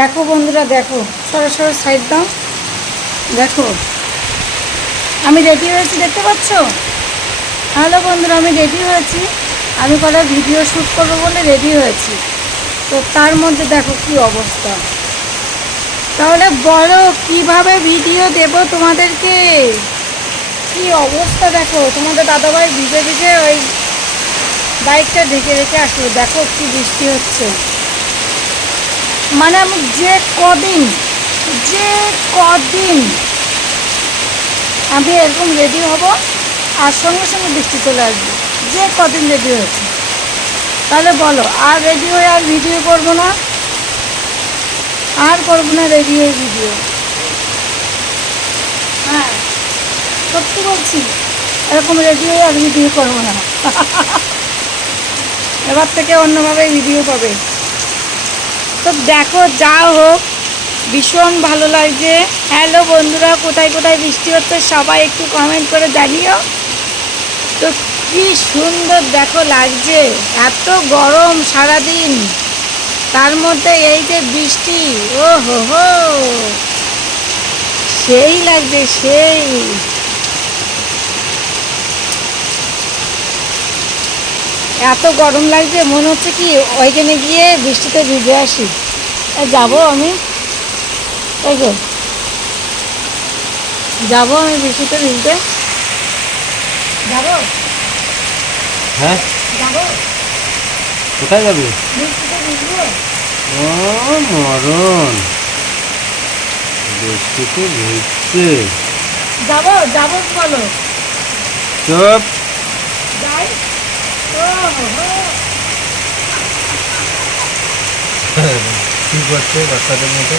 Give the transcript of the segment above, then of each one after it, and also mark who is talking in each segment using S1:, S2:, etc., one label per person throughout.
S1: দেখো বন্ধুরা, দেখো। সরাসরি সাইড দাও। দেখো। আমি রেডি হয়েছি, দেখতে পাচ্ছ? হ্যালো বন্ধুরা, আমি রেডি হয়েছি। আমি কটা ভিডিও শ্যুট করব বলে রেডি হয়েছি। তো তার মধ্যে দেখো কি অবস্থা। তাহলে বলো, কীভাবে ভিডিও দেব তোমাদেরকে? কি অবস্থা দেখো? তোমাদের দাদাভাই ভিজে ভিজে ওই বাইকটা ঢেকে রেখে আসলো। দেখো কি বৃষ্টি হচ্ছে। মানে আমি যে কদিন যে কদিন আমি এরকম রেডি হব, আর সঙ্গে সঙ্গে বৃষ্টি চলে আসবে। যে কদিন রেডি হয়েছে। তাহলে বলো, আর রেডি হয়ে আর ভিডিও করব না? আর করব না রেডি হয়ে ভিডিও হ্যাঁ সত্যি বলছি, এরকম রেডি হয়ে আর ভিডিও করব না। এবার থেকে অন্যভাবে ভিডিও পাবে। তো দেখো, যা হোক, ভীষণ ভালো লাগছে। হ্যালো বন্ধুরা, কোথায় কোথায় বৃষ্টি হচ্ছে সবাই একটু কমেন্ট করে জানিও। তো কি সুন্দর দেখো লাগছে, এত গরম সারাদিন। তার মধ্যে এই যে বৃষ্টি ও হো হো সেই লাগছে, সেই। এত গরম লাগছে মনে হচ্ছে কি ওইখানে গিয়ে বৃষ্টিতে ভিজে আসি। যাব আমি। তাই গো যাব আমি বৃষ্টিতে ভিজতে। যাব?
S2: হ্যাঁ।
S1: যাব?
S2: কোথায় যাবি? ও মরণ। বৃষ্টিতে ভিজছে।
S1: যাব যাব বলো।
S2: চুপ।
S1: যাই।
S2: কি করছে বাচ্চাদের মতো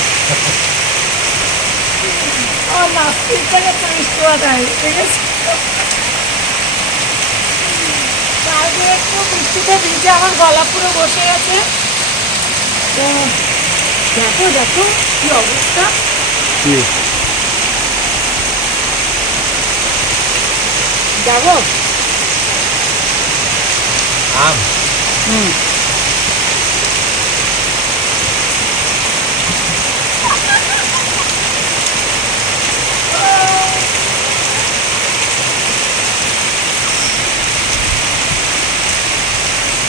S1: একটু বৃষ্টিতে ভিজে আমার গলা পুরো বসে গেছে তো দেখো দেখো কি অবস্থা
S2: কি
S1: যাব
S2: আম
S1: হুম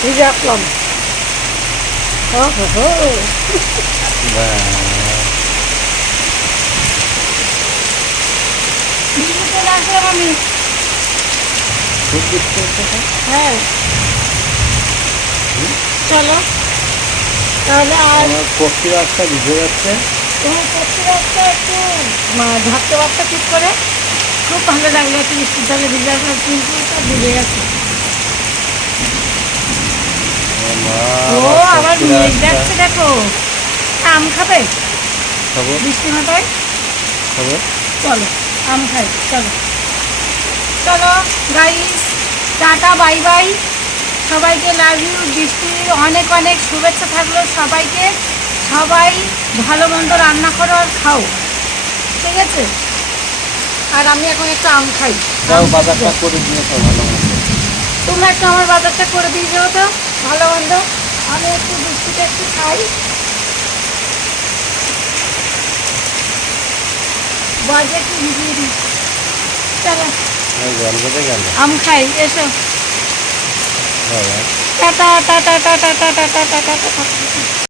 S1: ভিজে আসলাম ও হো হো ভিজে চলে আসলাম আমি
S2: খুব বৃষ্টি হচ্ছে তো?
S1: হ্যাঁ চলো। তাহলে আর
S2: পক্ষী রাস্তা ভিজে যাচ্ছে।
S1: তোমার পক্ষে রাস্তা একটু ঢাকতে পারতো ঠিক করে। খুব ভালো লাগল একটু বৃষ্টির জলে ভিজে আসলাম কিন্তু ভিজে গেছে।
S2: ও
S1: আবার মেঘ। ডাকছে দেখো। আম খাবে?
S2: খাব।
S1: বৃষ্টি মাথায়
S2: খাব।
S1: চলো আম খাই চলো। চলো গাইস টাটা বাই বাই সবাইকে লাভ ইউ বৃষ্টির অনেক অনেক শুভেচ্ছা থাকল সবাইকে। সবাই ভালো মন্দ রান্না করো আর খাও। ঠিক আছে? আর আমি এখন একটু আম খাই।
S2: বাজারটা করে ভালো মন্দ।
S1: তোমরা একটু আমার বাজারটা করে দিয়ে যাও তো ভালো মন্দ। আমি একটু বৃষ্টিটা একটু খাই। বাজে একটু ভিজিয়ে দিই চলো
S2: এই জল বেঁধে গেল
S1: আম খাই এসো
S2: বাবা
S1: tata tata tata tata tata tata